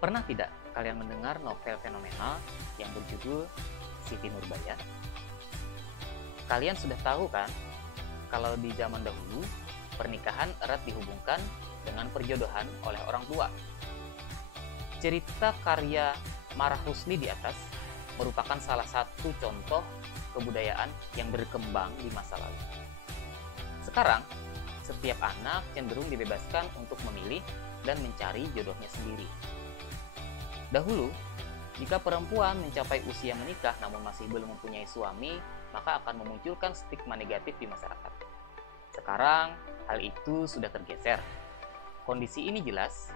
Pernah tidak kalian mendengar novel fenomenal yang berjudul Siti Nurbaya? Kalian sudah tahu kan, kalau di zaman dahulu, pernikahan erat dihubungkan dengan perjodohan oleh orang tua. Cerita karya Marah Rusli di atas merupakan salah satu contoh kebudayaan yang berkembang di masa lalu. Sekarang, setiap anak cenderung dibebaskan untuk memilih dan mencari jodohnya sendiri. Dahulu, jika perempuan mencapai usia menikah namun masih belum mempunyai suami, maka akan memunculkan stigma negatif di masyarakat. Sekarang, hal itu sudah tergeser. Kondisi ini jelas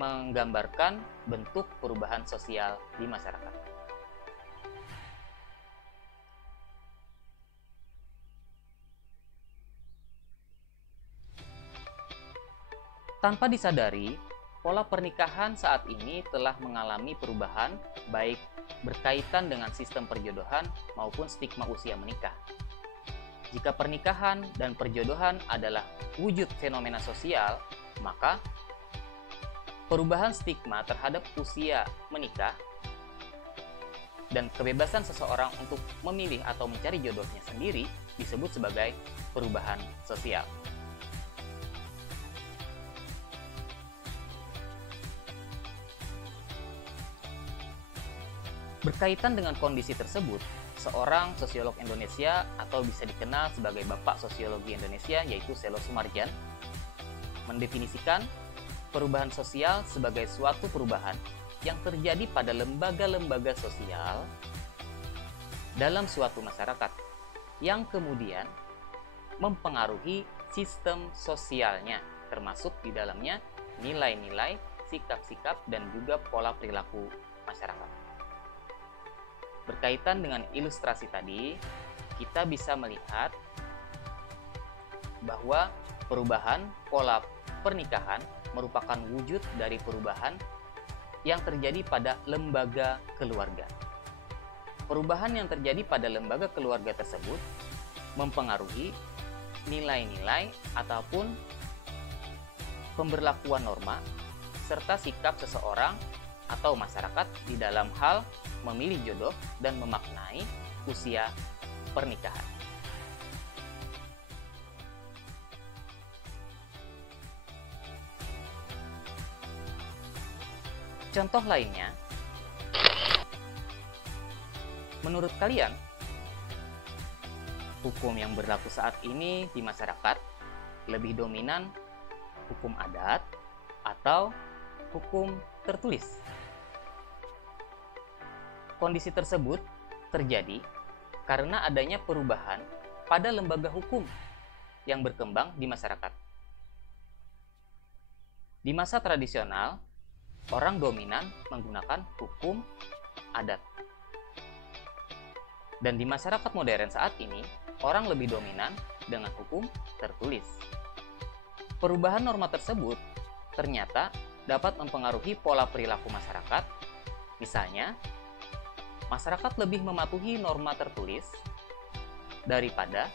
menggambarkan bentuk perubahan sosial di masyarakat. Tanpa disadari, pola pernikahan saat ini telah mengalami perubahan baik berkaitan dengan sistem perjodohan maupun stigma usia menikah. Jika pernikahan dan perjodohan adalah wujud fenomena sosial, maka perubahan stigma terhadap usia menikah dan kebebasan seseorang untuk memilih atau mencari jodohnya sendiri disebut sebagai perubahan sosial. Berkaitan dengan kondisi tersebut, seorang sosiolog Indonesia atau bisa dikenal sebagai Bapak Sosiologi Indonesia yaitu Selo Sumarjan mendefinisikan perubahan sosial sebagai suatu perubahan yang terjadi pada lembaga-lembaga sosial dalam suatu masyarakat yang kemudian mempengaruhi sistem sosialnya, termasuk di dalamnya nilai-nilai, sikap-sikap, dan juga pola perilaku masyarakat. Berkaitan dengan ilustrasi tadi, kita bisa melihat bahwa perubahan pola pernikahan merupakan wujud dari perubahan yang terjadi pada lembaga keluarga. Perubahan yang terjadi pada lembaga keluarga tersebut mempengaruhi nilai-nilai ataupun pemberlakuan norma serta sikap seseorang atau masyarakat di dalam hal memilih jodoh dan memaknai usia pernikahan. Contoh lainnya, menurut kalian, hukum yang berlaku saat ini di masyarakat lebih dominan hukum adat atau hukum tertulis? Kondisi tersebut terjadi karena adanya perubahan pada lembaga hukum yang berkembang di masyarakat. Di masa tradisional, orang dominan menggunakan hukum adat. Dan di masyarakat modern saat ini, orang lebih dominan dengan hukum tertulis. Perubahan norma tersebut ternyata dapat mempengaruhi pola perilaku masyarakat. Misalnya, masyarakat lebih mematuhi norma tertulis daripada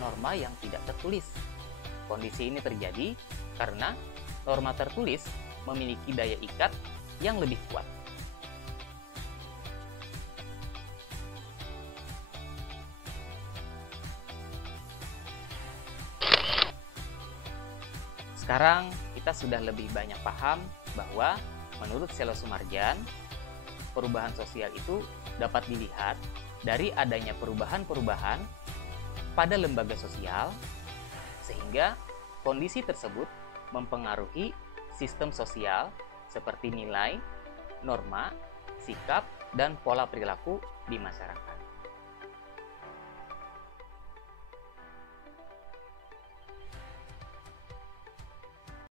norma yang tidak tertulis. Kondisi ini terjadi karena norma tertulis memiliki daya ikat yang lebih kuat. Sekarang kita sudah lebih banyak paham bahwa menurut Selo Sumarjan, perubahan sosial itu dapat dilihat dari adanya perubahan-perubahan pada lembaga sosial, sehingga kondisi tersebut mempengaruhi sistem sosial seperti nilai, norma, sikap, dan pola perilaku di masyarakat.